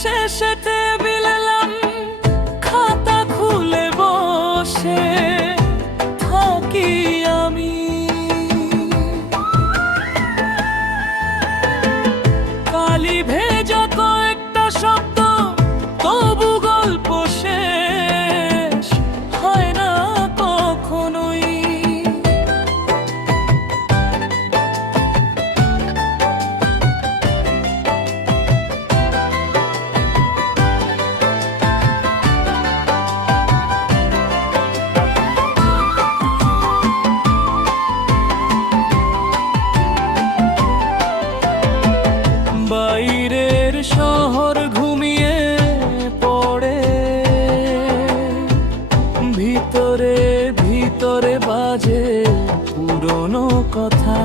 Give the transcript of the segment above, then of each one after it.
শেষে টেবিলাম খাতা খুলে বসে থাকি আমি। কালি ভেজা কয়েকটা শব্দ, তবু গল্প শেষ হয় না কখনোই। বাইরের শহর ঘুমিয়ে পড়ে, ভিতরে ভিতরে বাজে পুরনো কথা।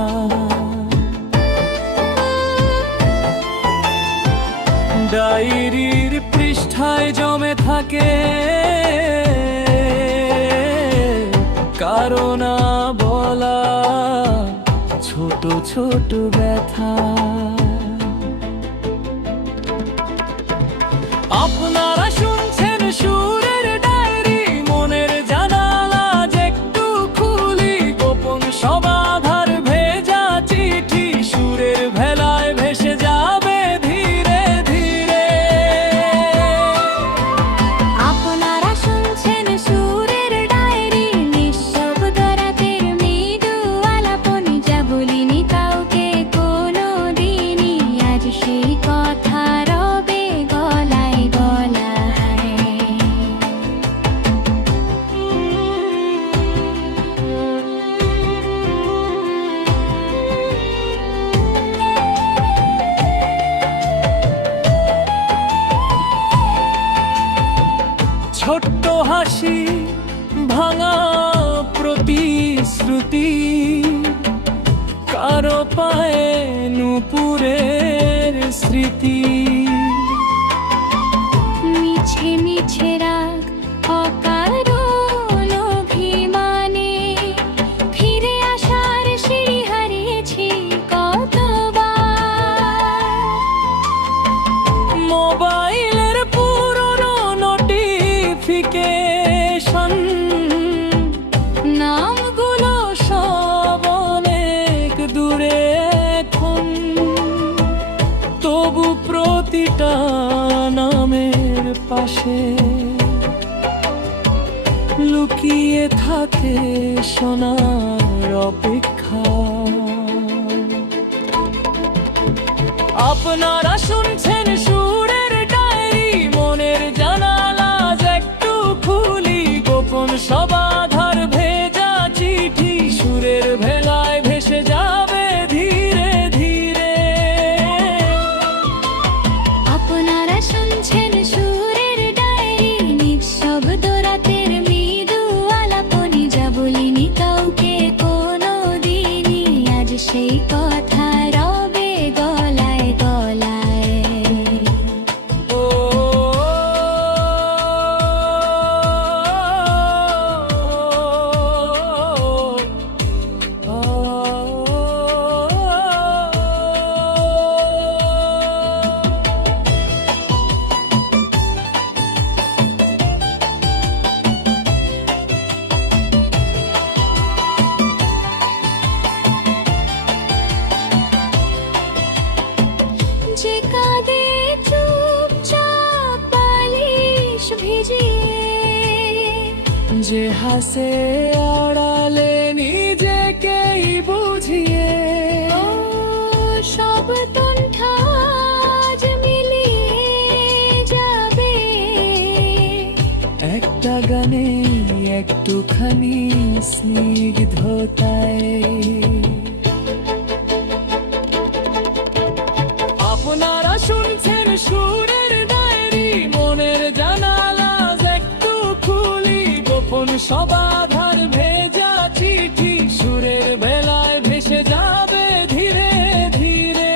ডায়েরির পৃষ্ঠায় জমে থাকে কারো না বলা ছোট ছোট ব্যথা। আপনারা শুনছেন সুরের ডায়েরি, মনের জানালা একটু খুলি, গোপন সমাধার ভেজা চিঠি সুরের ভেলায় ভেসে যাবে ধীরে ধীরে। আপনারা শুনছেন সুরের ডায়েরি, নিঃশব্দ রাতের মৃদু আলাপনি, যা বলিনি কাউকে কোনো দিনই, আজ সেই কথা রবে গলায় গলায়। ছোট্ট হাসি, ভাঙা প্রতিশ্রুতি, কারো পায়ে নূপুরের স্মৃতি। মিছে মিছে রাগ, অকারণ অভিমানে, ফিরে আসার সিঁড়ি হারিয়েছি কতবার। মোবাইলের পুরনো নোটিফিকেশন, নামগুলো সব অনেক দূরে এখন, তবু প্রতিটা নামের পাশে লুকিয়ে থাকে শোনার অপেক্ষা। আপনারা শুনছেন সুরের ডায়েরি, মনের জানালা একটু খুলি, গোপন সমাধার ভেজা চিঠি সুরের ভেলায় ভেসে যাবে ধীরে ধীরে। আপনারা শুনছেন সুরের ডায়েরি, নিঃশব্দ রাতের মৃদু আলাপনি, যা বলিনি কাউকে কোনো দিনই, আজ সেই কথা রবে গলায় গলায়। ও যে কাঁদে চুপচাপ বালিশ ভিজিয়ে, যে হাসে আড়ালে নিজেকেই বুঝিয়ে, ও সব তন্ঠা আজ মিলিয়ে যাবে একটা গানে একটুখানি স্নিগ্ধতায়। আপনারা শুনছেন সুরের ডায়েরি, মনের জানালা একটু খুলি, গোপন সমাধার ভেজা চিঠি সুরের বেলায় ভেসে যাবে ধীরে ধীরে।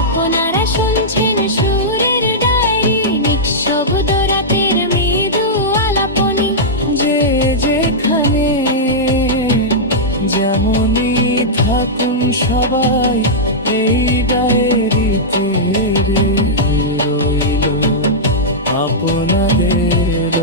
আপনারা শুনছেন সুরের ডায়েরি, নিঃশব্দ রাতের মৃদু আলাপনি, যে যেখানে যেমনই থাকুন সবাই এই ডায়েরিতে রইল আপনাদের